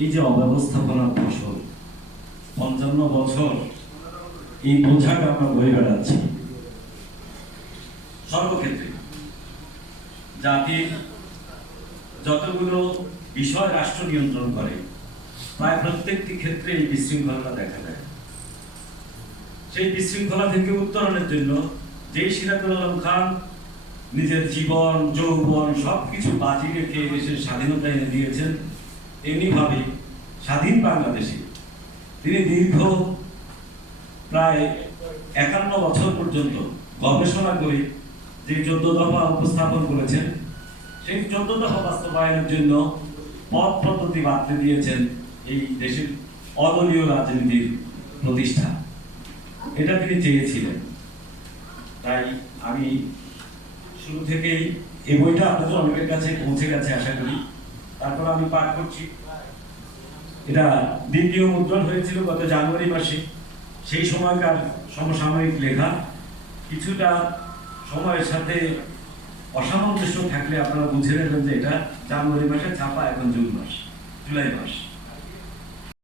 এই যে অব্যবস্থাপনার ফসল 55 বছর এই বোঝাটা আমরা বয়ে বেড়াচ্ছি সর্বক্ষেত্রে। জাতির যতগুলো বিষয় রাষ্ট্র নিয়ন্ত্রণ করে প্রায় প্রত্যেকটি ক্ষেত্রে এই বিশৃঙ্খলতা দেখা যায়। সেই বিশৃঙ্খলা থেকে উত্তরণের জন্য যেই সিরাজুল আলম খান নিজের জীবন যৌবন সবকিছু বাজি রেখে দেশের স্বাধীনতা এনে দিয়েছেন, এমনিভাবে স্বাধীন বাংলাদেশে তিনি দীর্ঘ প্রায় 51 বছর পর্যন্ত গবেষণা করে যে 14 দফা উপস্থাপন করেছেন, সেই 14 দফা বাস্তবায়নের জন্য পথ পদ্ধতি বাতলে দিয়েছেন এই দেশের অদলীয় রাজনীতির প্রতিষ্ঠা। এটা তিনি চেয়েছিলেন। তাই আমি শুরু থেকেই এই বইটা আপনাদের অনেকের কাছে পৌঁছে গেছে আশা করি, তারপর আমি পাঠ করছি। এটা দ্বিতীয় মুদ্রণ হয়েছিল গত জানুয়ারি মাসে। সেই সময়কার সমসাময়িক লেখা, কিছুটা সময়ের সাথে অসামঞ্জস্য থাকলে আপনারা বুঝে নেবেন যে এটা জানুয়ারি মাসে ছাপা, এখন জুলাই মাস।